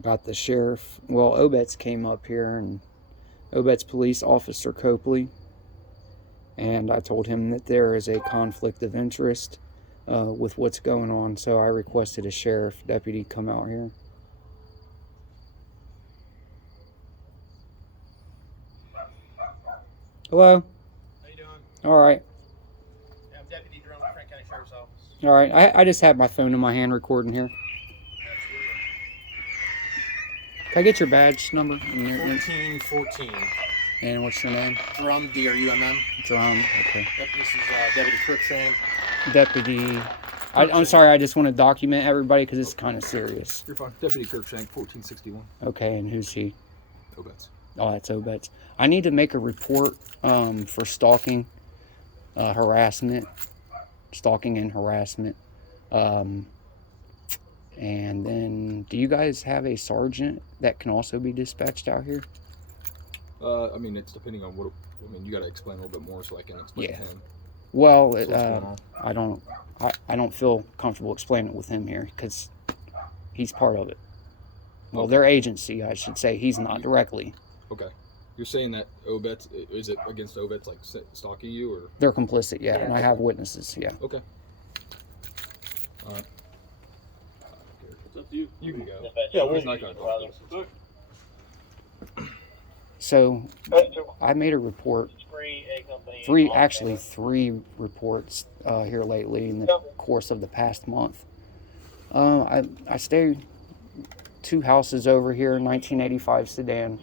got the sheriff. Well, Obetz came up here, and Obetz Police Officer Copley, and I told him that there is a conflict of interest with what's going on, so I requested a sheriff deputy come out here. Hello? How you doing? All right. Yeah, I'm Deputy Jerome, Frank County Sheriff's Office. All right. I just have my phone in my hand recording here. Can I get your badge number? 1414. And what's your name? Drum, D-R-U-M-M. Drum. Okay. Yep, this is Deputy Crookshank. Deputy. I'm sorry, I just want to document everybody because it's kind of serious. You're fine. Deputy Kirkshank, 1461. Okay, and who's he? Obetz. Oh, that's Obetz. I need to make a report for stalking, harassment, stalking and harassment. And then, do you guys have a sergeant that can also be dispatched out here? I mean, it's depending on what. I mean, you got to explain a little bit more so I can explain to him. Well, So I don't feel comfortable explaining it with him here because he's part of it. Well, their agency, I should say. He's not directly. Okay. You're saying that Obetz, is it against Obetz, like, stalking you, or? They're complicit, yeah, and I have witnesses, yeah. Okay. All right. It's up to you. You can go. Yeah, He's not going to talk to us. So, I made a report, three reports here lately in the course of the past month. I stay 2 houses over here, 1985 sedan.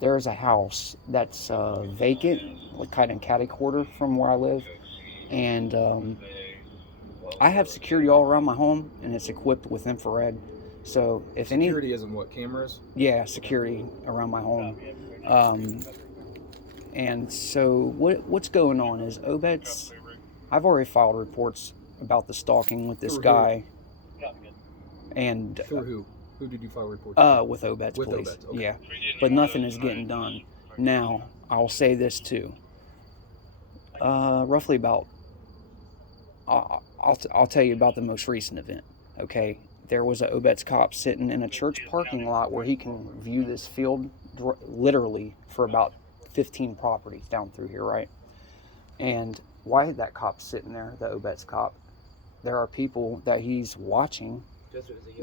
There's a house that's vacant, like kind of catty quarter from where I live, and I have security all around my home, and it's equipped with infrared. So if Security isn't what, cameras? Yeah, security around my home. And so what's going on is Obetz, I've already filed reports about the stalking with this guy. And For who? Who did you file reports with Obetz with Police. Obetz, okay. Yeah. But nothing is getting done. Now, I'll say this too. Roughly about I'll tell you about the most recent event, okay? There was an Obetz cop sitting in a church parking lot where he can view this field literally for about 15 properties down through here, right? And why that cop's sitting there, the Obetz cop, there are people that he's watching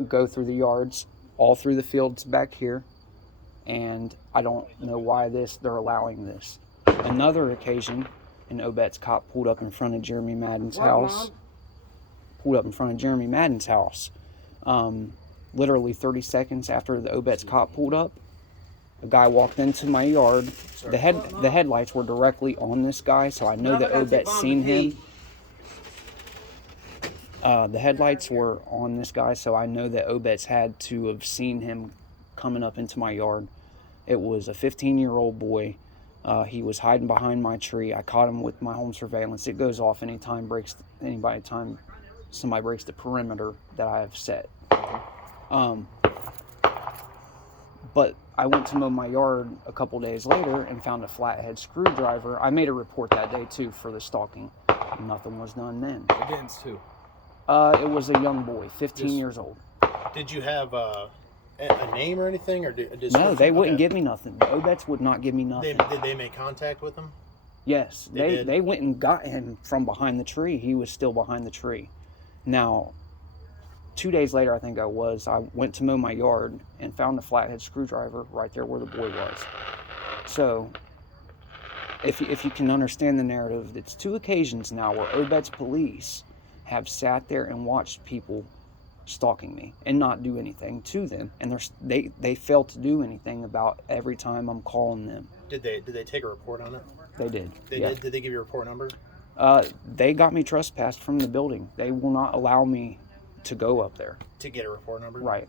go through the yards, all through the fields back here, and I don't know why they're allowing this. Another occasion, an Obetz cop pulled up in front of Jeremy Madden's house. Literally 30 seconds after the Obetz cop pulled up, a guy walked into my yard. The headlights were directly on this guy, so I know that Obetz seen him. The headlights were on this guy, so I know that Obetz had to have seen him coming up into my yard. It was a 15-year-old boy. He was hiding behind my tree. I caught him with my home surveillance. It goes off anytime somebody breaks the perimeter that I have set. But I went to mow my yard a couple days later and found a flathead screwdriver. I made a report that day too for the stalking. Nothing was done then. Against who? It was a young boy, 15 years old. Did you have a name or anything? No, they wouldn't give me nothing. The Obetz would not give me nothing. Did they make contact with him? Yes, they went and got him from behind the tree. He was still behind the tree. Now, 2 days later, I think I went to mow my yard and found the flathead screwdriver right there where the boy was. So, if you can understand the narrative, it's 2 occasions now where Obetz Police have sat there and watched people stalking me and not do anything to them, and they fail to do anything about every time I'm calling them. Did they take a report on it? They did. Did they give you a report number? They got me trespassed from the building. They will not allow me to go up there. To get a report number? Right.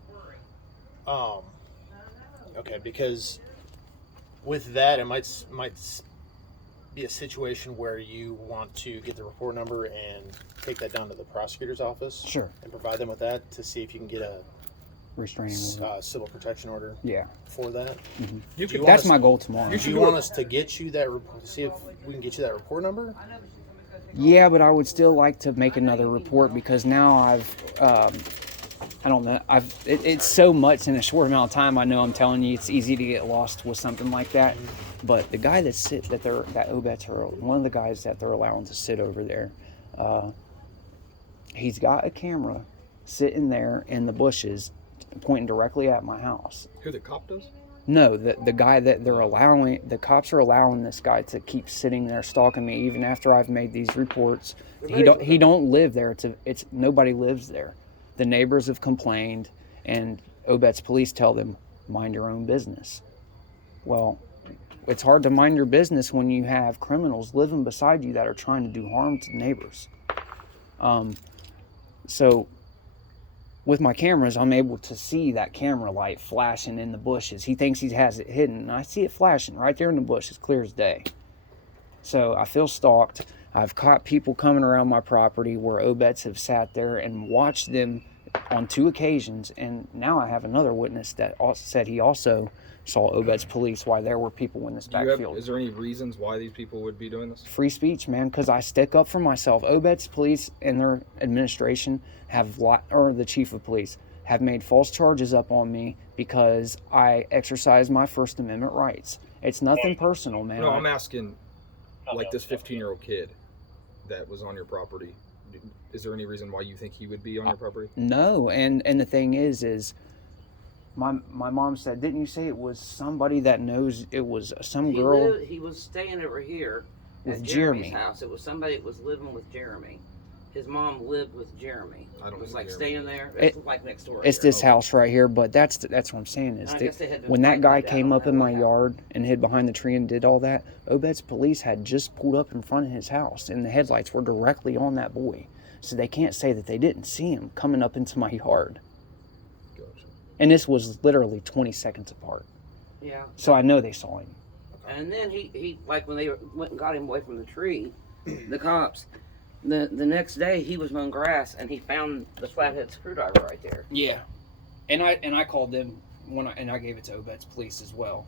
Okay, because with that, it might be a situation where you want to get the report number and take that down to the prosecutor's office. Sure. And provide them with that to see if you can get a restraining order. Civil protection order. Yeah. For that. Mm-hmm. That's my goal tomorrow. Do you want us to get you that report? To see if we can get you that report number? Yeah, but I would still like to make another report because now I don't know. It's so much in a short amount of time. I know I'm telling you, it's easy to get lost with something like that. But the guy that Obetz are one of the guys that they're allowing to sit over there. He's got a camera sitting there in the bushes, pointing directly at my house. Who the cop does? No, the guy that the cops are allowing this guy to keep sitting there stalking me even after I've made these reports. He don't live there. It's nobody lives there. The neighbors have complained, and Obetz police tell them, mind your own business. Well, it's hard to mind your business when you have criminals living beside you that are trying to do harm to neighbors. So with my cameras, I'm able to see that camera light flashing in the bushes. He thinks he has it hidden, and I see it flashing right there in the bushes, clear as day. So I feel stalked. I've caught people coming around my property where Obetz have sat there and watched them on 2 occasions, and now I have another witness that said he also saw Obetz police while there were people in this backfield. Is there any reasons why these people would be doing this? Free speech, man, because I stick up for myself. Obetz police and their administration or the chief of police have made false charges up on me because I exercise my First Amendment rights. It's nothing personal, man. No, I'm asking, like this 15-year-old kid that was on your property. Is there any reason why you think he would be on your property? No, and the thing is my mom said, didn't you say it was somebody that knows it was some girl? He was staying over here With at Jeremy. Jeremy's house. It was somebody that was living with Jeremy. His mom lived with Jeremy. I don't It was know like Jeremy. staying there. It's like next door. It's here. this house right here, but that's what I'm saying is And I guess they had to when that find guy that came out up in my when that yard and hid behind the tree and did all that, Obetz police had just pulled up in front of his house, and the headlights were directly on that boy. So they can't say that they didn't see him coming up into my yard. Gotcha. And this was literally 20 seconds apart. Yeah. So I know they saw him. And then he like when they went and got him away from the tree, the cops. The next day he was mowing grass and he found the flathead screwdriver right there. Yeah. And I called them and I gave it to Obetz police as well.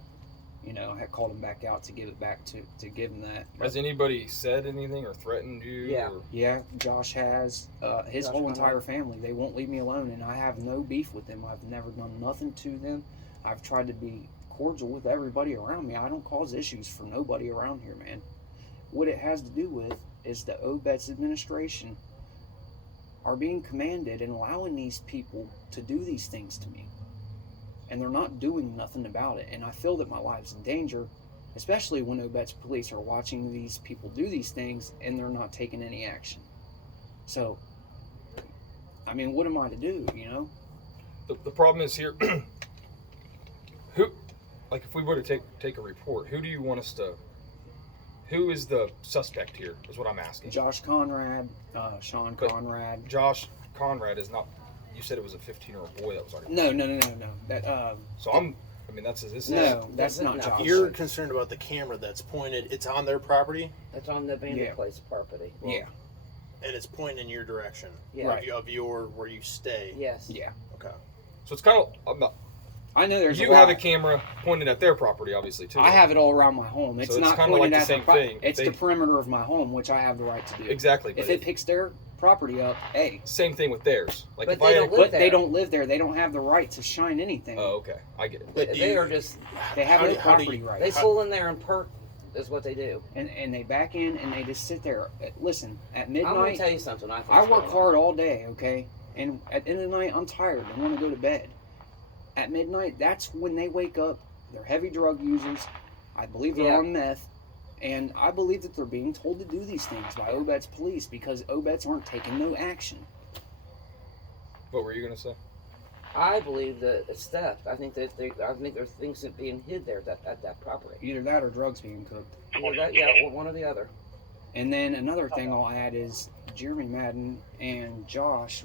You know, I had called him back out to give it back to give him that. Has anybody said anything or threatened you? Yeah. Or? Yeah, Josh has. His Josh whole Conrad. entire family. They won't leave me alone, and I have no beef with them. I've never done nothing to them. I've tried to be cordial with everybody around me. I don't cause issues for nobody around here, man. What it has to do with is the Obetz administration are being commanded and allowing these people to do these things to me. And they're not doing nothing about it. And I feel that my life's in danger, especially when Obetz police are watching these people do these things and they're not taking any action. So, I mean, what am I to do, you know? The problem is here, if we were to take a report, who do you want us to, who is the suspect here, is what I'm asking. Josh Conrad, Sean But Conrad. Josh Conrad is not, you said it was a 15-year-old boy that was on your No. That, So that's not No. Josh. You're concerned about the camera that's pointed. It's on their property, That's on the abandoned Yeah. place property. Yeah, and it's pointing in your direction. Yeah. Right. Of your where you stay. Yes. yeah. Okay. So it's kind of, I know there's you a have lot. a camera pointed at their property, obviously, too. I have it all around my home. It's So it's not kinda pointed like the at same the thing. It's They- the perimeter of my home, which I have the right to do. Exactly. If But it picks their property up, hey. same thing with theirs. Like But if they I don't had, live But there. they don't live there. They don't have the right to shine anything. oh, okay, I get it. But do They you- are just, They have how no do- how do property you- rights. they pull in there and perk is what they do. And they back in and they just sit there. Listen, at I'm going to midnight, tell you something. I I work hard all day, okay? And at the end of the night, I'm tired. I want to go to bed. At midnight, that's when they wake up. They're heavy drug users. I believe they're Yeah. on meth. And I believe that they're being told to do these things by Obetz police because Obetz aren't taking no action. What were you going to say? I believe that it's theft. I think that I think there's things that being hid there at that property. Either that or drugs being cooked. Either that, or one or the other. And then another thing I'll add is Jeremy Madden and Josh,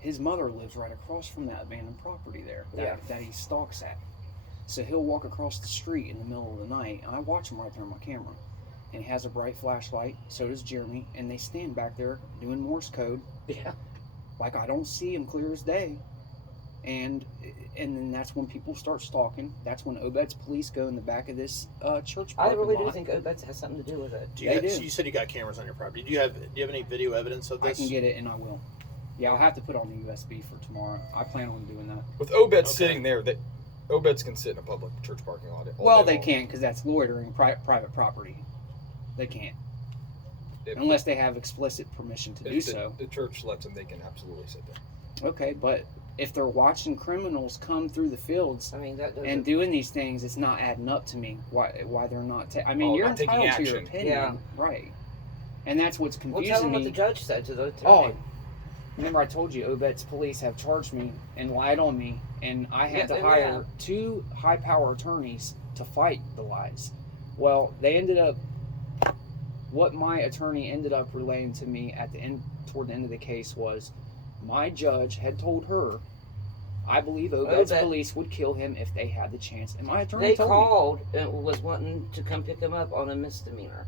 his mother lives right across from that abandoned property there that he stalks at. So he'll walk across the street in the middle of the night, and I watch him right there on my camera. And he has a bright flashlight, so does Jeremy, and they stand back there doing Morse code. Yeah. Like I don't see him clear as day. And then that's when people start stalking. That's when Obetz police go in the back of this church I parking really do lot. think Obetz has something to do with it. Do you They have, do. so you said you got cameras on your property. Do you have any video evidence of I this? can get it, and I will. Yeah, I'll have to put on the USB for tomorrow. I plan on doing that. With Obetz sitting there, Obetz can sit in a public church parking lot. Well, they can't because that's loitering private property. They can't. Unless they have explicit permission to do so. The church lets them, they can absolutely sit there. Okay, but if they're watching criminals come through the fields I mean, that doesn't. and doing these things, it's not adding up to me. Why they're not? I mean, you're not taking entitled to your action. opinion, Yeah. right? And that's what's Well, confusing tell them me. what the judge said to the Oh, attorney. remember I told you Obetz police have charged me and lied on me, and I had Yeah, to they hire have. 2 high-power attorneys to fight the lies. Well, they ended up. What my attorney ended up relaying to me at the end, toward the end of the case, was my judge had told her, I believe Obetz police would kill him if they had the chance, and my attorney They told called and was wanting to come pick him up on a misdemeanor,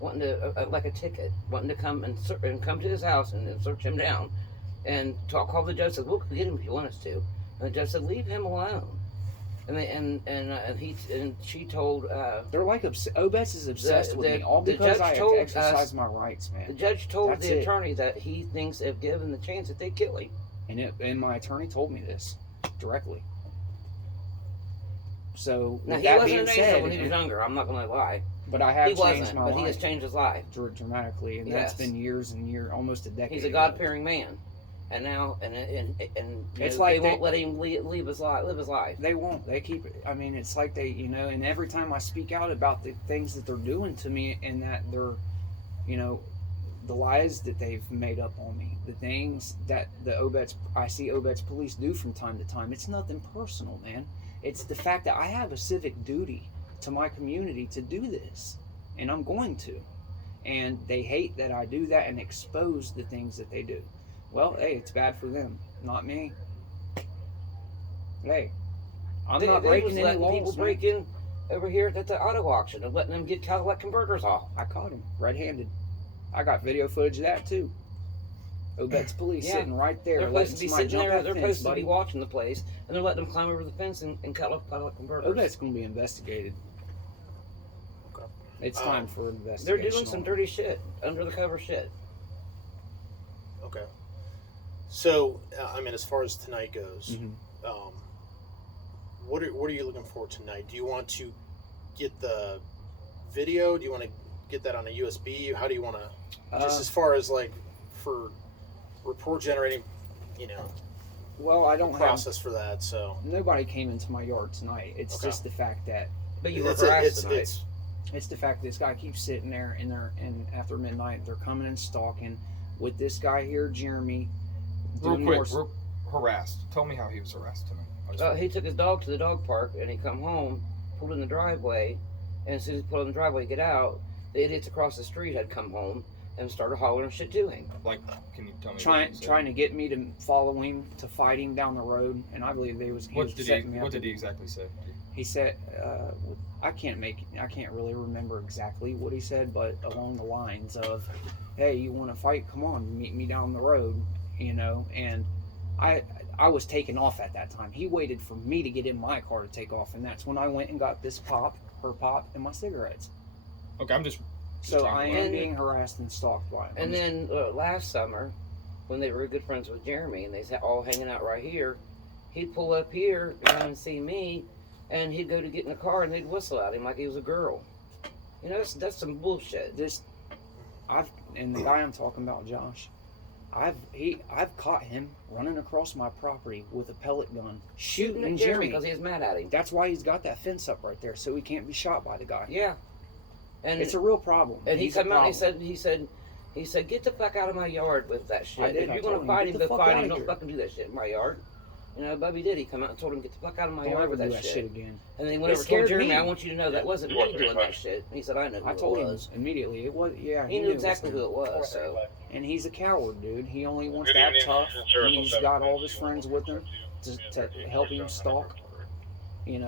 wanting to like a ticket, wanting to come and come to his house and search him down, and call the judge. Said, "We'll get him if you want us to," and the judge said, "Leave him alone." And she told. They're like Obetz is obsessed with me, all the because judge I told exercise us- my rights, man. The judge told That's the it. attorney that he thinks if given the chance that they kill him. And my attorney told me this directly. So Now with he that wasn't being an angel said, when he was younger. I'm not going to lie. but I have He changed wasn't, my but he has life changed his life. dramatically, and that's Yes. been years and years, almost a decade. He's a ago. God-fearing man, and now and It's know, like they they- won't let him live his life. They won't. They keep it. I mean, it's like they, and every time I speak out about the things that they're doing to me and that they're, the lies that they've made up on me, the things that I see Obetz police do from time to time, it's nothing personal, man. It's the fact that I have a civic duty to my community to do this, and I'm going to. And they hate that I do that and expose the things that they do. Well, hey, it's bad for them, not me. Hey, I'm not They breaking was any letting laws. people man. break in over here at the auto auction and letting them get Cadillac converters off. I caught him red-handed. I got video footage of that too. Obetz police Yeah. sitting right there, They're letting supposed to be somebody sitting jump there. that They're fence, supposed to buddy. be watching the place, and they're letting them climb over the fence and cut off Cadillac converters. Obetz going to be investigated. Okay. It's time for an They're investigation. doing some on it. dirty shit, under the cover shit. Okay. So, I mean, as far as tonight goes, Mhm. what are you looking for tonight? Do you want to get the video? Do you want to get that on a USB? How do you want to, just as far as like for report generating, Well, I don't have. process for that? So Nobody came into my yard tonight. It's Okay. just the fact that But you were it's harassed tonight. it's the fact that this guy keeps sitting there, and after midnight they're coming and stalking with this guy here, Jeremy. Real doing quick, more- harassed. Tell me how he was harassed tonight. He took his dog to the dog park, and he come home, pulled in the driveway, and as soon as he pulled in the driveway to get out, the idiots across the street had come home and started hollering shit to him. Like, can you tell me? trying to get me to follow him, to fight him down the road, and I believe he was setting me up. What did he exactly say? He said, I can't really remember exactly what he said, but along the lines of, hey, you want to fight? Come on, meet me down the road, and I was taking off at that time. He waited for me to get in my car to take off, and that's when I went and got this her pop, and my cigarettes. Okay, I'm just So I am And- being harassed and stalked by him. And then last summer, when they were good friends with Jeremy, and they was all hanging out right here, he'd pull up here and come and see me, and he'd go to get in the car, and they'd whistle at him like he was a girl. That's some bullshit. And the guy I'm talking about, Josh, I've caught him running across my property with a pellet gun, shooting at Jeremy. because he was mad at him. That's why he's got that fence up right there, so he can't be shot by the guy. Yeah. And It's a real problem. And he He's a come out and problem. he said, get the fuck out of my yard with that shit. I did. If I you're told gonna him, fight "Get him, the go fuck fight outta him. Don't here." fucking do that shit in my yard. Bubby did. He come out and told him, get the fuck out of my Don't yard ever with do that that shit again. And then he It went over and scared told Jeremy, me. I want you to know that wasn't me doing that shit. And he said, I know who I told it him was. immediately. It was, yeah. He knew it was exactly him. who it was. So And he's a coward, dude. He only wants to act tough when he's got all of his friends with him to help him stalk. And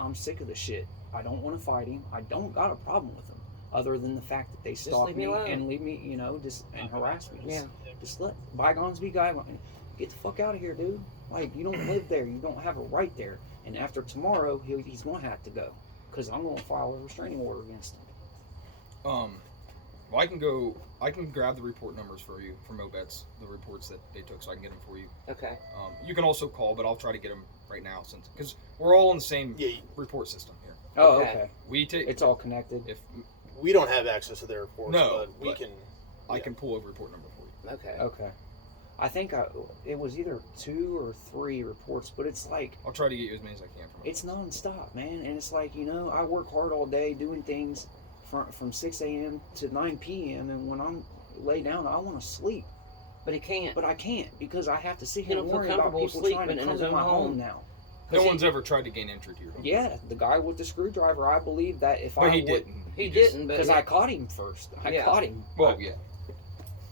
I'm sick of the shit. I don't want to fight him. I don't got a problem with him, other than the fact that they stalk leave me me alone. and leave me, and harass me. Yeah. Just let bygones be bygones. Get the fuck out of here, dude. Like, you don't live there. You don't have a right there. And after tomorrow, he's going to have to go, because I'm going to file a restraining order against him. Well, Well, I can grab the report numbers for you from Obetz, the reports that they took, so I can get them for you. Okay. You can also call, but I'll try to get them right now because we're all in the same Yeah, report system here. Oh, Okay. okay. We take It's all connected. if we don't have access to their reports, No, but we but can. I can pull a report number for you. Okay. Okay. I think it was either 2 or 3 reports, but it's like, I'll try to get you as many as I can from it. it's nonstop, man. And it's like, I work hard all day doing things from 6 a.m. to 9 p.m. And when I'm lay down, I want to sleep. But he can't. But I can't because I have to sit You here don't and feel worry about comfortable people trying to sleeping in come his to own my home home. now. No he- one's ever tried to gain entry to your home. Yeah, the guy with the screwdriver, I believe that if But I he would, didn't. He just- didn't, but because I caught him first. I Yeah. caught him. Well, yeah.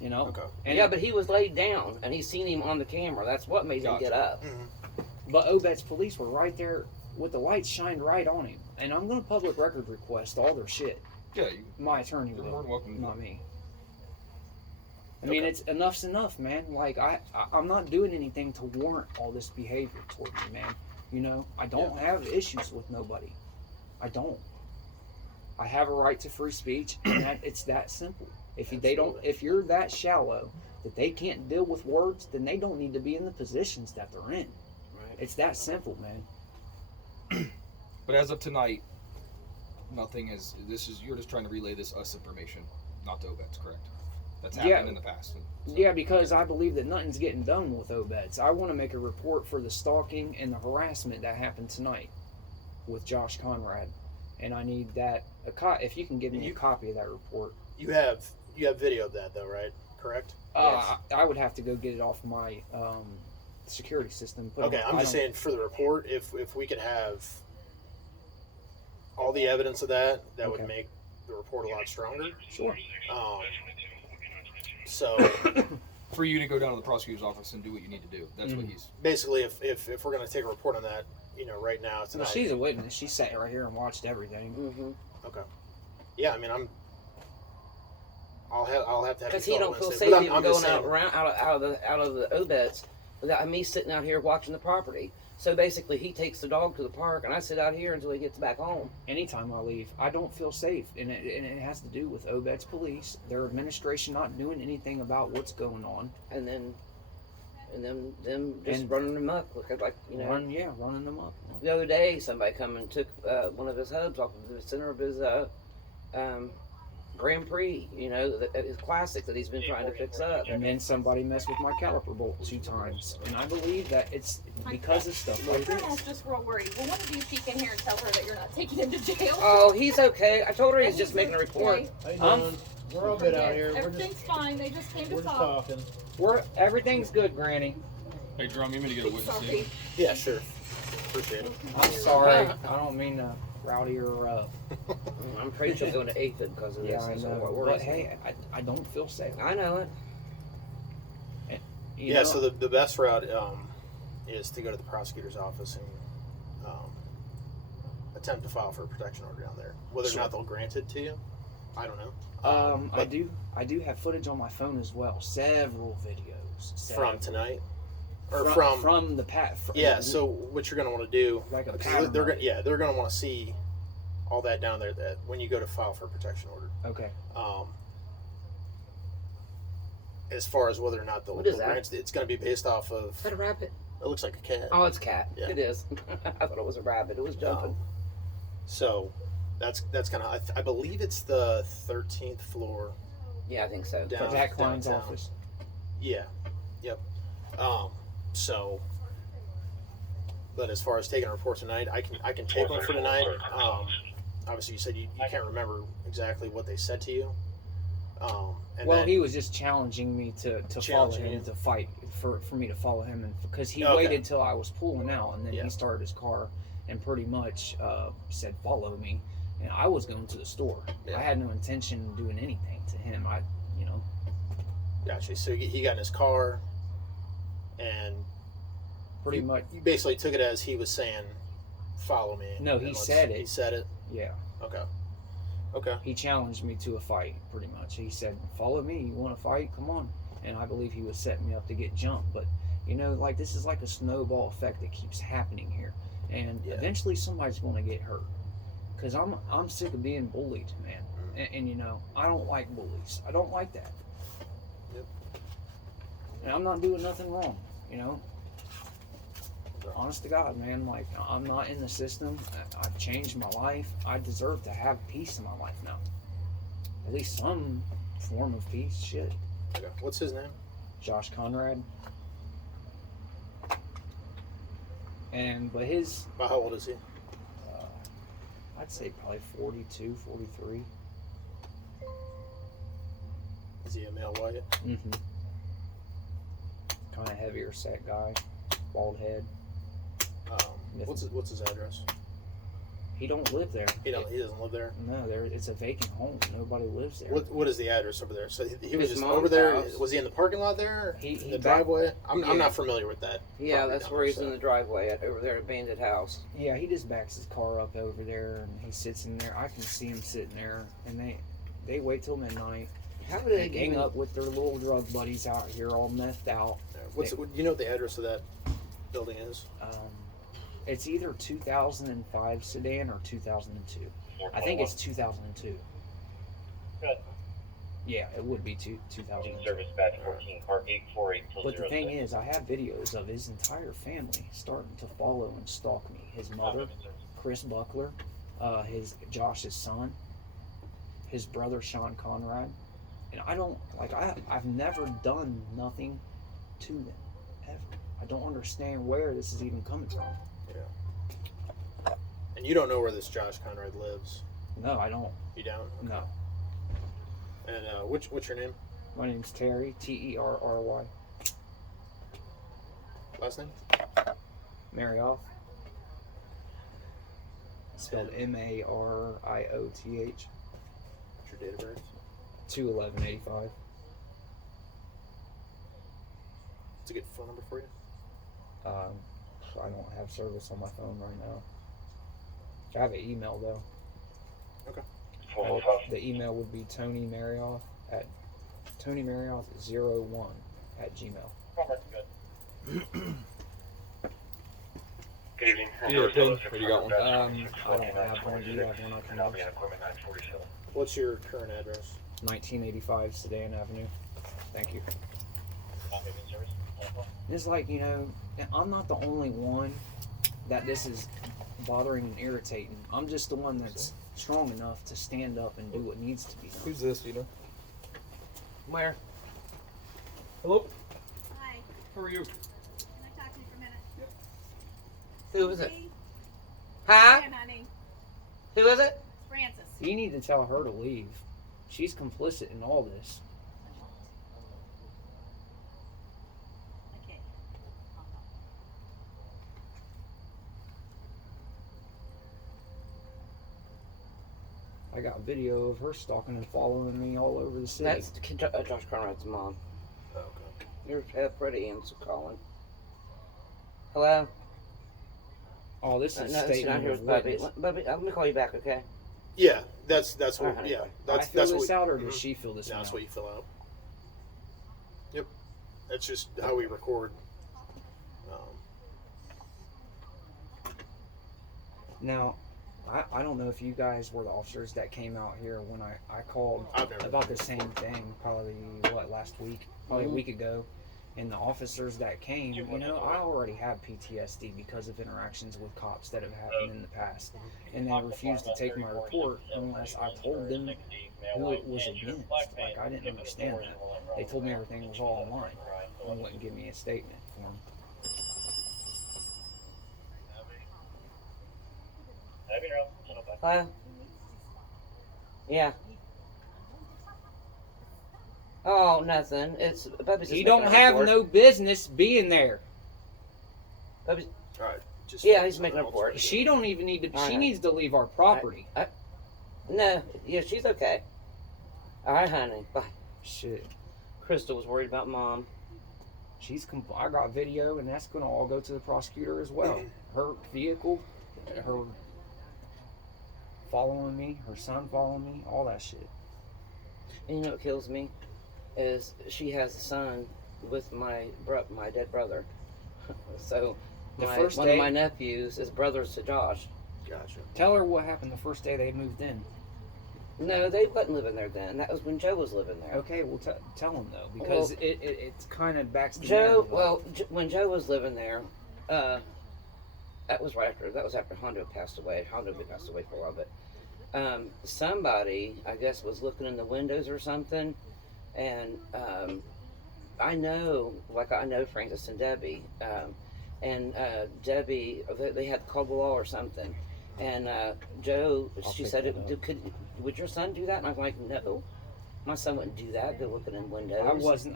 Okay. And yeah, but he was laid down, and he seen him on the camera. That's what made him Gotcha. get up. But Obetz police were right there with the lights shined right on him. And I'm going to public record request all their shit. Yeah, My attorney you're will, more than welcome. not me. I mean, Okay. it's enough's enough, man. Like, I'm not doing anything to warrant all this behavior toward me, man. I don't have issues with nobody. I don't. I have a right to free speech, and it's that simple. If you're that shallow that they can't deal with words, then they don't need to be in the positions that they're in. Right. It's that simple, man. But as of tonight, nothing has. You're just trying to relay us information, not to Obetz, correct? That's happened Yeah. in the past. So- Yeah, because I believe that nothing's getting done with Obetz. I want to make a report for the stalking and the harassment that happened tonight with Josh Conrad, and I need that. If you can give me a copy of that report, You have video of that though, right? Correct. I would have to go get it off my security system. Okay, I'm just saying for the report, if we could have all the evidence of that, that would Okay. make the report a lot stronger. Sure. So For you to go down to the prosecutor's office and do what you need to do. That's what he's. basically, if we're gonna take a report on that, right now tonight. Well, she's a witness. She sat right here and watched everything. Mm-hmm. Okay. Yeah, I mean, I'll have to have Because you he fill don't it feel Wednesday. safe But even I'm just going saying, out of the Obetz without me sitting out here watching the property. So basically, he takes the dog to the park, and I sit out here until he gets back home. Anytime I leave, I don't feel safe, and it has to do with Obetz police, their administration not doing anything about what's going on. And then them just And- running them up. Like Running them up. the other day, somebody come and took one of his hubs off of the center of his Grand Prix. His classic that he's been trying to fix up. And then somebody messed with my caliper bolt 2 times. And I believe that it's because of stuff like My grandma's this. just real worried. Well, one of you speak in here and tell her that you're not taking him to jail. Oh, he's okay. I told her he's just making a report. Okay. How you doing? We're all good out here. Everything's fine. They just came to We're just talk. talking. Everything's good, Granny. Hey, Drum, you mean to get a witness Sorry. in? yeah, sure. Appreciate it. I'm sorry. I don't mean to rowdy her up. I'm afraid she'll go to aphid because of Yeah, this. I That's what know. worries But me. hey, I don't feel safe. I know it. You Yeah. know? So the best route is to go to the prosecutor's office and attempt to file for a protection order down there. Whether or not they'll grant it to you, I don't know. I do have footage on my phone as well. Several videos. From tonight, or from the pat. yeah. So what you're going to want to do, Like a because pattern. they're going to want to see all that down there that when you go to file for a protection order. Okay. As far as whether or not they'll What is that? grant, it's going to be based off of. Is that a rabbit? It looks like a cat. Oh, it's a cat. Yeah. It is. I thought it was a rabbit. It was jumping. So that's kind of I believe it's the 13th floor. Yeah, I think so. Down. Jack Klein's downtown. office. Yeah. Yep. So. But as far as taking a report tonight, I can take one for tonight. Obviously, you said you can't remember exactly what they said to you. And Well, then, he was just challenging me to follow Challenging him, you. to fight for me to follow him, and because he Okay. waited till I was pulling out, and then Yeah. he started his car and pretty much said follow me, and I was going to the store. Yeah. I had no intention of doing anything to him. Gotcha. So he got in his car, and Pretty much, you basically took it as he was saying, "Follow me." No, and he said it. He said it. yeah. Okay. Okay. He challenged me to a fight, pretty much. He said, follow me, you want to fight? Come on. And I believe he was setting me up to get jumped. But, like, this is like a snowball effect that keeps happening here. And Yeah. eventually somebody's going to get hurt. Because I'm sick of being bullied, man. And you know, I don't like bullies. I don't like that. Yep. And I'm not doing nothing wrong, you know. Honest to God, man, like, I'm not in the system. I've changed my life. I deserve to have peace in my life now. At least some form of peace. Shit. Okay. What's his name? Josh Conrad. But his, About how old is he? I'd say probably 42, 43. Is he a male white? Mm-hmm. Kind of heavier set guy, bald head. What's his address? He don't live there. He doesn't live there. No, it's a vacant home. Nobody lives there. What is the address over there? So he was His just mom's over there. house. Was he in the parking lot there? He In the back- driveway? I'm Yeah. not familiar with that. Yeah, property that's down where there, he's so. in the driveway over there, abandoned house. Yeah, he just backs his car up over there and he sits in there. I can see him sitting there, and they wait till midnight. How did They they gang get up with their little drug buddies out here, all methed out. Do you know what the address of that building is? It's either 2005 sedan or 2002. I think it's 2002. Good. Yeah, it would be 2002. Service batch 14, car 848 But the thing is, I have videos of his entire family starting to follow and stalk me. His mother, Chris Buckler, Josh's son, his brother Sean Conrad, and I've never done nothing to them ever. I don't understand where this is even coming from. Yeah. And you don't know where this Josh Conrad lives? No, I don't. You don't? No. And what's your name? My name's Terry, Terry. Last name? Marioff. Spelled Marioth. What's your date of birth? 2/11/85. It's a good phone number for you. I don't have service on my phone right now. I have an email though. The email would be Tony Marioff at TonyMarioff01@gmail. Good evening. Yeah, Pin, what do you got one? I don't have one. Do you have one I can use? What's your current address? 1985 Sedan Avenue. Thank you. It's like, you know, I'm not the only one that this is bothering and irritating. I'm just the one that's strong enough to stand up and do what needs to be done. Who's this, you know? Where? Hello? Hi, How are you? can I talk to you for a minute? Who is it? Hey, Huh? Hi, honey. Who is it? It's Francis. You need to tell her to leave. She's complicit in all this. Okay. I got video of her stalking and following me all over the city. That's Josh Conrad's mom. Oh, okay. You're pretty answer calling. Hello? Oh, this is No, she's not statement here of with Bubby. witness. Bubby, let me call you back, okay? Yeah, that's what. Alright, Yeah, honey. that's I fill what. this out, or mhm. does she fill this No, out? that's what you fill out. Yep, that's just how we record. Now, I don't know if you guys were the officers that came out here when I called I've never- about the same thing, probably, last week? Probably a week ago. And the officers that came, you know, I already have PTSD because of interactions with cops that have happened in the past. And they refused to take my report unless I told them who it was against. Like, I didn't understand that. They told me everything was all online and wouldn't give me a statement form. Hello? Yeah. Oh, nothing. It's Bubby's just You making don't a have report. no business being there. Bubby's, All right, just Yeah, he's making a report. She don't even need to. She Alright. needs to leave our property. no, yeah, she's okay. All right, honey. Bye. Shit. Crystal was worried about mom. I got video, and that's gonna all go to the prosecutor as well. Her vehicle, her following me, her son following me, all that shit. And you know what kills me? Is she has a son with my dead brother. So The one first of day- my nephews is brothers to Josh. Gotcha. Tell her what happened the first day they moved in. No, they wasn't living there then. That was when Joe was living there. Okay, well, tell him though, because Well, it kind of backs the Joe, narrative up. well, when Joe was living there, that was after Hondo passed away. Hondo had passed away for a while, but somebody, I guess, was looking in the windows or something, and I know Francis and Debbie, and Debbie, they had called the law or something, and Joe, she said, would your son do that? And I was like, no, my son wouldn't do that. Go looking in windows.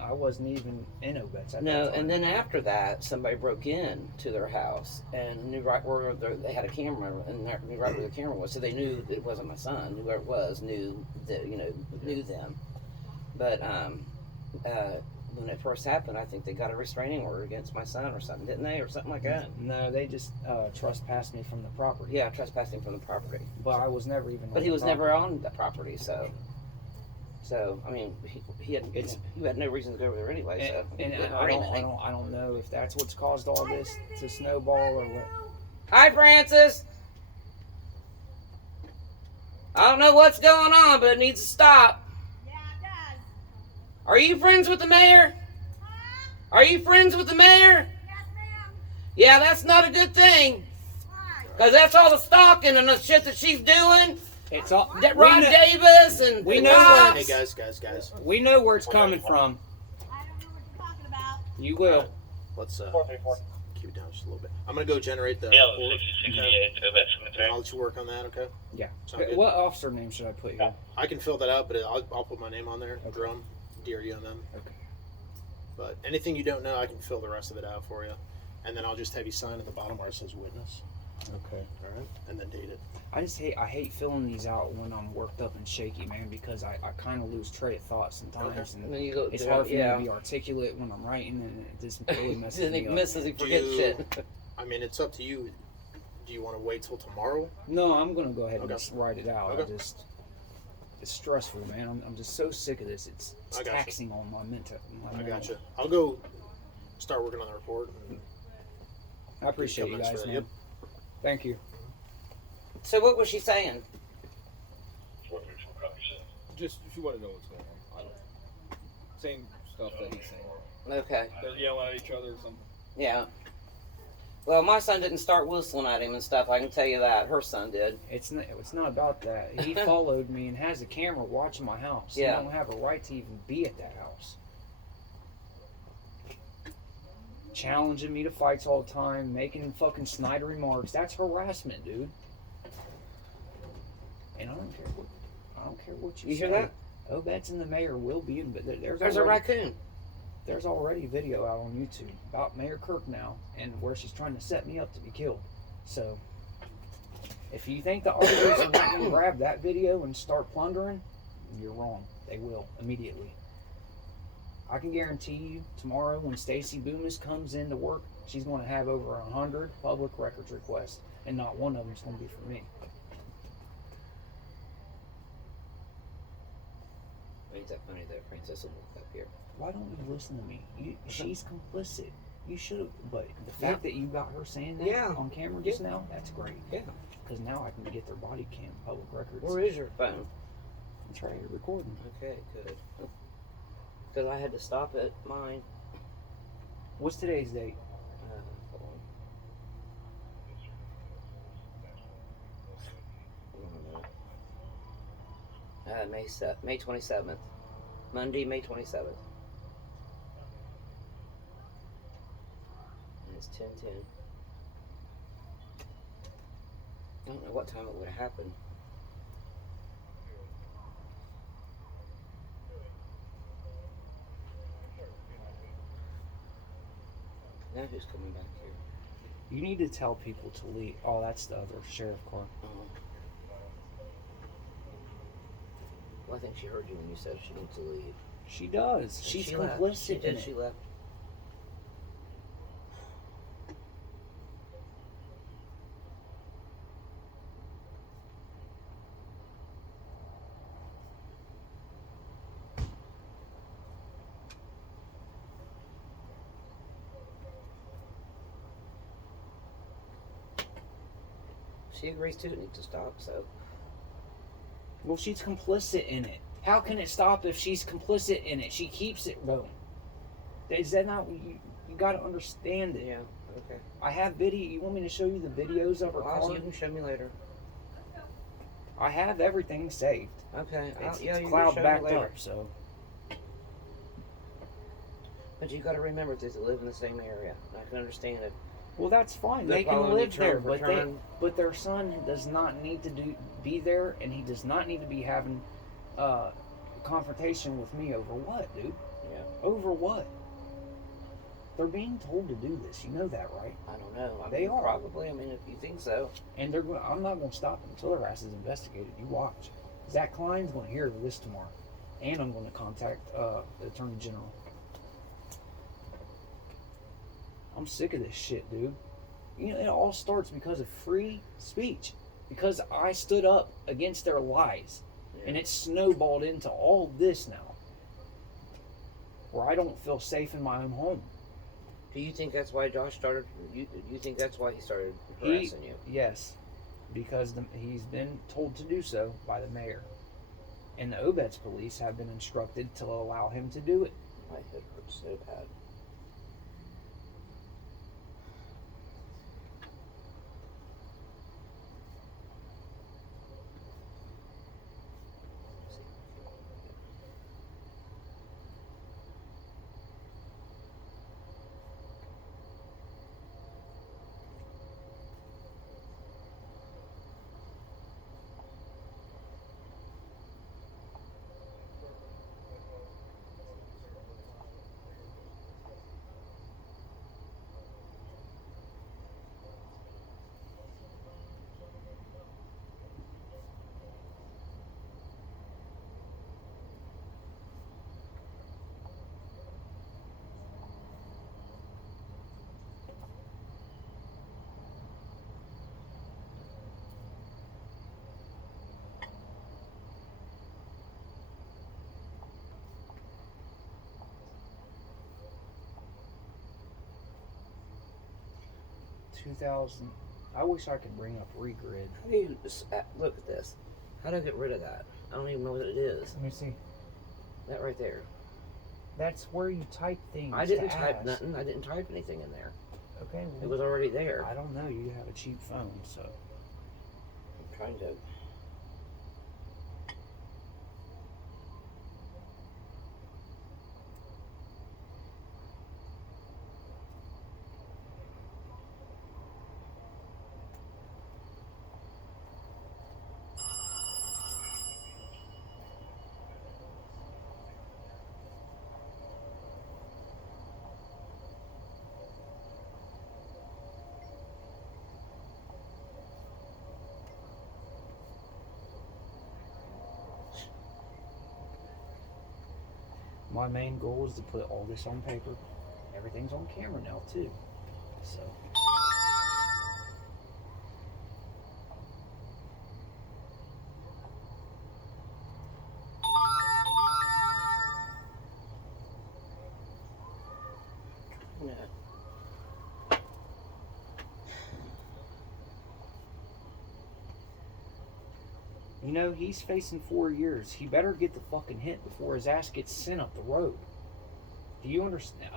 I wasn't even in Obetz at No, that time. and then after that, somebody broke in to their house and knew right where they had a camera and knew right where the camera was, so they knew that it wasn't my son. Knew where it was, knew that knew them. But when it first happened, I think they got a restraining order against my son or something, didn't they, or something like that? No, they just trespassed me from the property. Yeah, trespassing from the property. But I was never even. But he was never on the property, so. So I mean, he had no reason to go over there anyway. And I don't know if that's what's caused all this to snowball or what. Hi, Francis. I don't know what's going on, but it needs to stop. Yeah, it does. Are you friends with the mayor? Huh? Are you friends with the mayor? Yes, ma'am. Yeah, that's not a good thing. Why? Because that's all the stalking and the shit that she's doing. It's all. That we Ron know- Davis and we the know cops. Hey guys. We know where it's coming from. I don't know what you're talking about. You will. Let's 434. keep it down just a little bit. I'm gonna go generate the Yeah, report. 6068 Obetz Cemetery. I'll let you work on that, okay? Yeah. Sound good? What officer name should I put here? I can fill that out, but I'll put my name on there. Okay. Drum, DRU on them. Okay. But anything you don't know, I can fill the rest of it out for you. And then I'll just have you sign at the bottom where it says witness. Okay. All right? And then date it. I hate filling these out when I'm worked up and shaky, man, because I kind of lose train of thought sometimes, And and then you go, it's hard for me to be articulate when I'm writing, and it just really messes Then he me up. misses, he forgets Do- shit. I mean, it's up to you. Do you want to wait till tomorrow? No, I'm gonna go ahead and Okay. just write it out. Okay. It's stressful, man. I'm just so sick of this. It's I gotcha. taxing on my mental. I gotcha. I'll go start working on the report. And I appreciate you comments guys, for that. man. Thank you. So what was she saying? 434 copy, sir. Just if you want to know what's going on, I don't. Same stuff that he's saying. Okay, They're yelling at each other or something. yeah. Well, my son didn't start whistling at him and stuff. I can tell you that. Her son did. It's not about that. He followed me and has a camera watching my house. Yeah. I don't have a right to even be at that house. Challenging me to fights all the time, making fucking snide remarks. That's harassment, dude. And I don't care what you You say. hear that? Obetz and the mayor will be in, but There's a raccoon. There's already video out on YouTube about Mayor Kirk now and where she's trying to set me up to be killed. So, if you think the auditors are not going to grab that video and start plundering, you're wrong. They will immediately. I can guarantee you tomorrow when Stacy Boomis comes into work, she's going to have over 100 public records requests, and not one of them is going to be for me. Ain't that funny though, Francis will look up here. Why don't you listen to me? She's complicit. You should have, but the fact that you got her saying that Yeah. on camera just now, that's great. Yeah. Because now I can get their body cam public records. Where is your phone? It's right here recording. Okay, good. Because I had to stop at mine. What's today's date? Hold on. Hold on a minute. May 27th. Monday, May 27th. And it's 10:10. I don't know what time it would have happened. Now who's coming back here? You need to tell people to leave. Oh, that's the other sheriff car. Well, I think she heard you when you said she needs to leave. She does. And She's she left. complicit She in did. it. She left. She agrees too. It needs to stop. So Well, she's complicit in it. How can it stop if she's complicit in it? She keeps it going. Is that not you got to understand it? Yeah. Okay. I have video. You want me to show you the videos of her Well, car? you can show me later. I have everything saved. Okay. It's, yeah, it's you cloud can show backed me later. up, so. But you got to remember that they live in the same area. I can understand it. Well, that's fine. They're They can following live you there, turn for but turn. but their son does not need to be there, and he does not need to be having confrontation with me over what, dude? Yeah. Over what? They're being told to do this. You know that, right? I don't know. I They mean, are. probably. I mean, if you think so. And they're going. I'm not going to stop them until their ass is investigated. You watch. Zach Klein's going to hear this tomorrow, and I'm going to contact the Attorney General. I'm sick of this shit, dude. You know, it all starts because of free speech. Because I stood up against their lies. Yeah. And it snowballed into all this now. Where I don't feel safe in my own home. Do you think that's why Josh started? You think that's why he started harassing you? Yes. Because he's been told to do so by the mayor. And the Obetz police have been instructed to allow him to do it. My head hurts so bad. I wish I could bring up regrid. How do you look at this? How do I get rid of that? I don't even know what it is. Let me see. That right there. That's where you type things. I didn't to type ask. nothing. I didn't type anything in there. Okay. It Well, was already there. I don't know. You have a cheap phone, so. I'm trying to. My main goal is to put all this on paper. Everything's on camera now, too. So. Yeah. You know, he's facing 4 years. He better get the fucking hit before his ass gets sent up the road. Do you understand?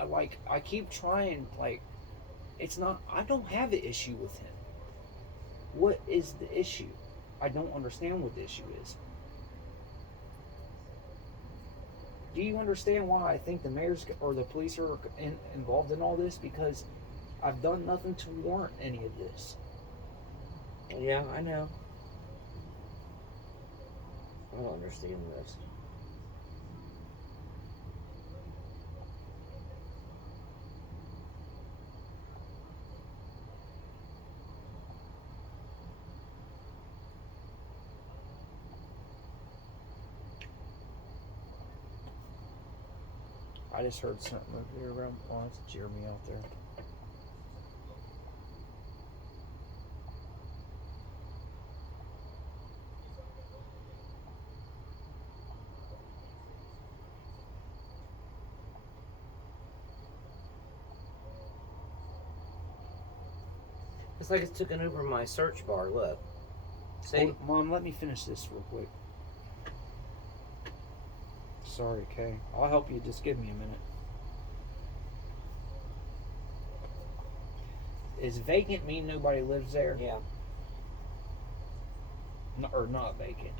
I keep trying, it's not, I don't have an issue with him. What is the issue? I don't understand what the issue is. Do you understand why I think the mayor's or the police are involved in all this? Because I've done nothing to warrant any of this. Yeah, I know. I don't understand this. I just heard something over here around. Oh, it's Jeremy out there. It's like it's taken over my search bar. Look. See? Hold, Mom, let me finish this real quick. sorry, Kay. I'll help you. Just give me a minute. Is vacant mean nobody lives there? Yeah. Or not vacant?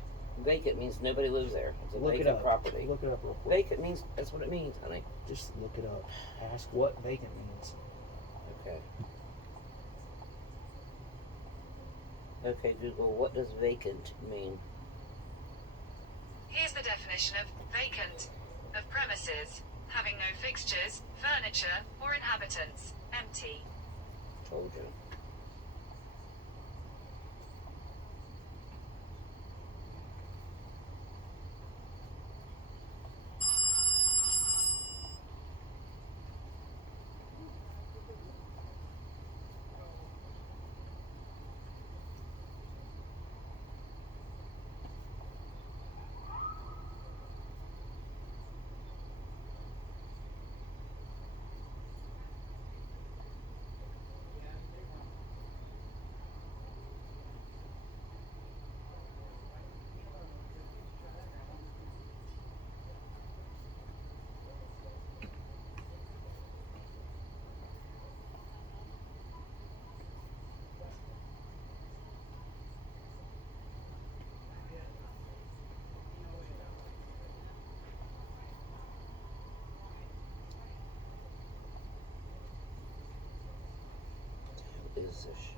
Vacant means nobody lives there. It's a Look it vacant up. property. Look it up real quick. Vacant means, that's what it means, honey. Just look it up. Ask what vacant means. Okay. Okay, Google, what does vacant mean? Here's the definition of vacant. Of premises, having no fixtures, furniture, or inhabitants. Empty. Told you. What is this shit?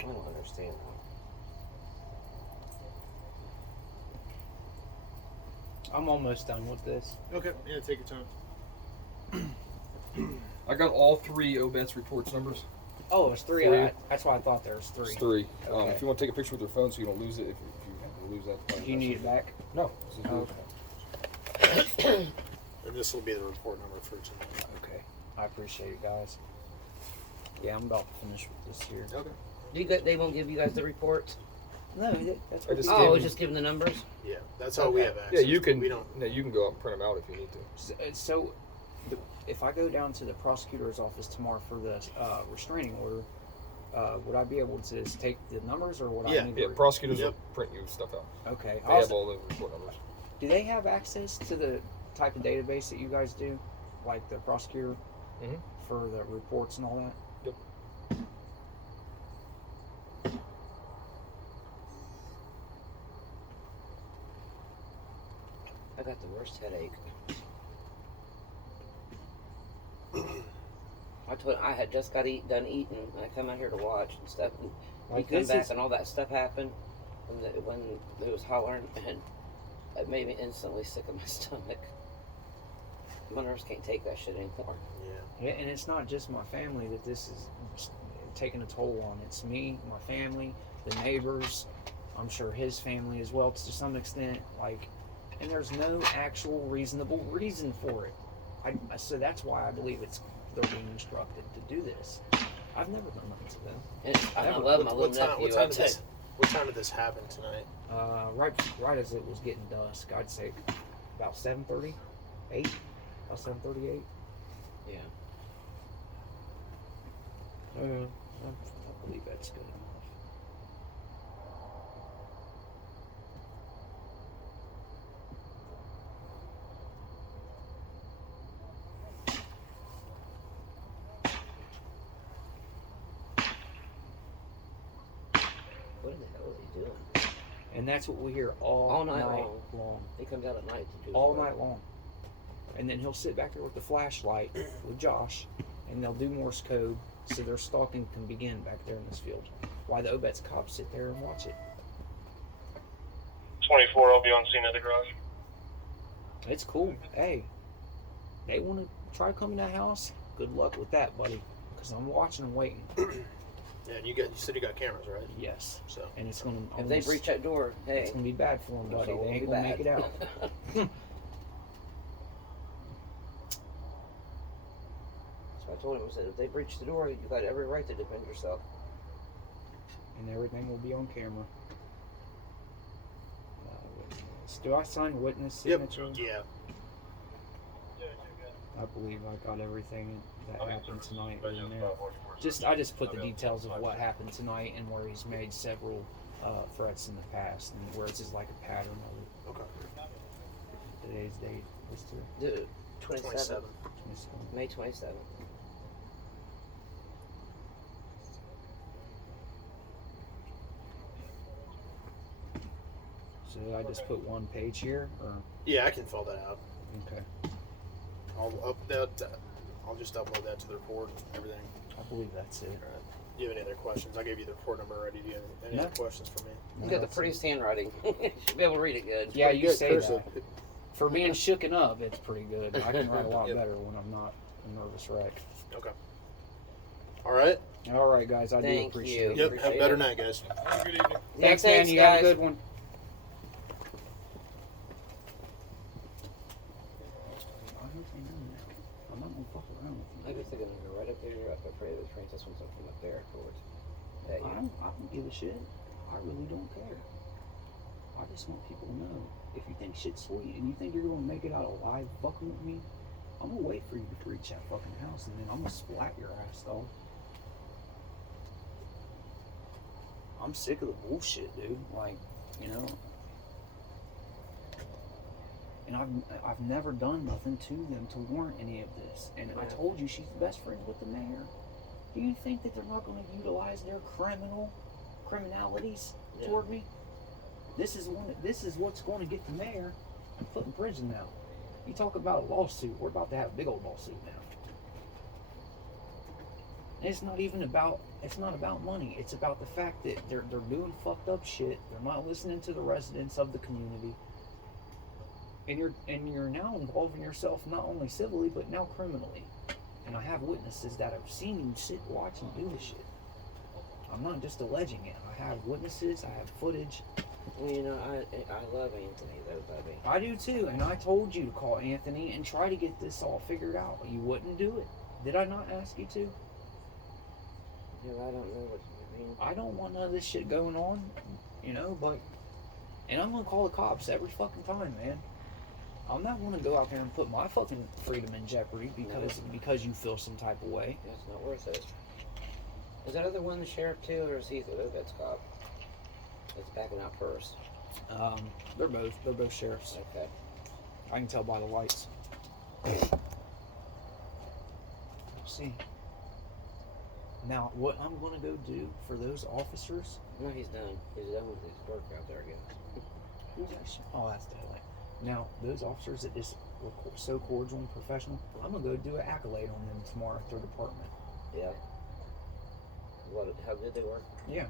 I don't understand that. I'm almost done with this. Okay, yeah, take your time. I got all 3 Obetz reports numbers. Oh, it's three. Three. That's why I thought there was 3. It's 3. Okay. If you want to take a picture with your phone so you don't lose it, if you lose that. Do you need it back? No. This is yours. Okay. And this will be the report number for tonight. Okay. I appreciate it, guys. Yeah, I'm about to finish with this here. Okay. They won't give you guys the reports? No, that's I what just we Oh, gave do. it's just giving the numbers? Yeah, that's all we Okay. have Yeah, access you to. can. We don't. No, you can go out and print them out if you need to. So, if I go down to the prosecutor's office tomorrow for the restraining order, would I be able to just take the numbers, or would I need Yeah, to? prosecutors Yep. will print you stuff out. Okay. They have all the report numbers. Do they have access to the type of database that you guys do, like the prosecutor, Mhm. for the reports and all that? Yep. I got the worst headache. I had just got done eating, and I come out here to watch and stuff, and Like we come this back is- and all that stuff happened, and when it was hollering, and it made me instantly sick in my stomach. My nerves can't take that shit anymore. Yeah. Yeah, and it's not just my family that this is taking a toll on. It's me, my family, the neighbors. I'm sure his family as well to some extent. Like, and there's no actual reasonable reason for it. So that's why I believe they're being instructed to do this. I've never done that to them. And I love my little nephew. What time did this happen tonight? Right as it was getting dusk, I'd say about 7:30, 8, about 7:38. Yeah. I believe that's good enough. What the hell is he doing? And that's what we hear all All night night long. long. He comes out at night to do his All work. night long. and then he'll sit back there with the flashlight with Josh, and they'll do Morse code so their stalking can begin back there in this field. While the Obetz cops sit there and watch it. 24, I'll be on scene at the garage. It's cool. Hey, they want to try to come in that house? Good luck with that, buddy. Because I'm watching and waiting. Yeah, and you said you got cameras, right? Yes. So And it's going to... If they breach that door, hey. It's going to be bad for them, buddy. So They ain't it'll going be to make it bad. out. So I told him, I said, if they breach the door, you got every right to defend yourself. And everything will be on camera. Witness. Do I sign witness signature? Yep. Yeah. I believe I got everything that happened tonight in there. I just put the details of what happened tonight and where he's made several threats in the past and where it's just like a pattern of it. Okay. Today's date was to 27th. May 27th. So did I just put one page here, or Yeah, I can fill that out. okay? I'll just upload that to the report and everything. I believe that's it. All right. Do you have any other questions? I gave you the report number already. Do you have any No. other questions for me? You got the prettiest handwriting. You should be able to read it good. Yeah, Pretty you good, say cursive. that. For being shooken up, it's pretty good. I can write a lot Yep. better when I'm not a nervous wreck. Okay. All right. All right, guys, I do Thank appreciate you. it. Yep. Appreciate Have a better it. night, guys. Good evening. Thanks, Thanks, man. You have a guys. good one. I'm not gonna fuck around with I guess they're going to go right up there. Up afraid of the trains. This one's up from up there towards. I don't give a shit. I really don't care. I just want people to know. If you think shit's sweet and you think you're gonna make it out alive fucking with me, I'm gonna wait for you to reach that fucking house and then I'm gonna splat your ass, dog. I'm sick of the bullshit, dude. Like, you know. And I've never done nothing to them to warrant any of this. And I told you she's best friends with the mayor. Do you think that they're not going to utilize their criminalities toward me? This is what's going to get the mayor put in prison now. You talk about a lawsuit. We're about to have a big old lawsuit now. And it's not about money. It's about the fact that they're doing fucked up shit. They're not listening to the residents of the community. And you're now involving yourself not only civilly but now criminally. And I have witnesses that have seen you sit, watch, and do this shit. I'm not just alleging it. I have witnesses. I have footage. Well, you know, I love Anthony though, buddy. I do too. And I told you to call Anthony and try to get this all figured out. You wouldn't do it. Did I not ask you to? Yeah, I don't know what you mean. I don't want none of this shit going on, you know, but... And I'm gonna call the cops every fucking time, man. I'm not gonna go out there and put my fucking freedom in jeopardy because you feel some type of way. That's not worth it. Is that other one the sheriff too, or is he the Obetz cop? That's backing out first. They're both sheriffs. Okay. I can tell by the lights. Let's see. Now, what I'm gonna go do for those officers... No, he's done. He's done with his work out there again. Oh, that's the headlight. Now, those officers that just were so cordial and professional, I'm gonna go do an accolade on them tomorrow at their department. Yeah. How good they were? Yeah.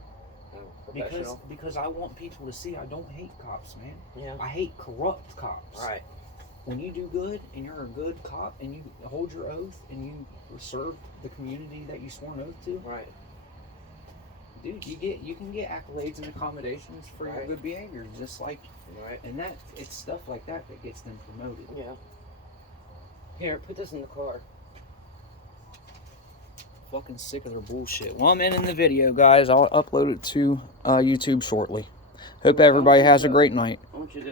How professional? Because I want people to see I don't hate cops, man. Yeah. I hate corrupt cops. Right. When you do good and you're a good cop and you hold your oath and you serve the community that you swore an oath to, Right. dude, you can get accolades and accommodations for your Right. good behavior, just like, Right. and that it's stuff like that that gets them promoted. Yeah. Here, put this in the car. Fucking sick of their bullshit. Well, I'm ending the video, guys. I'll upload it to YouTube shortly. Hope everybody has a great night. I want you to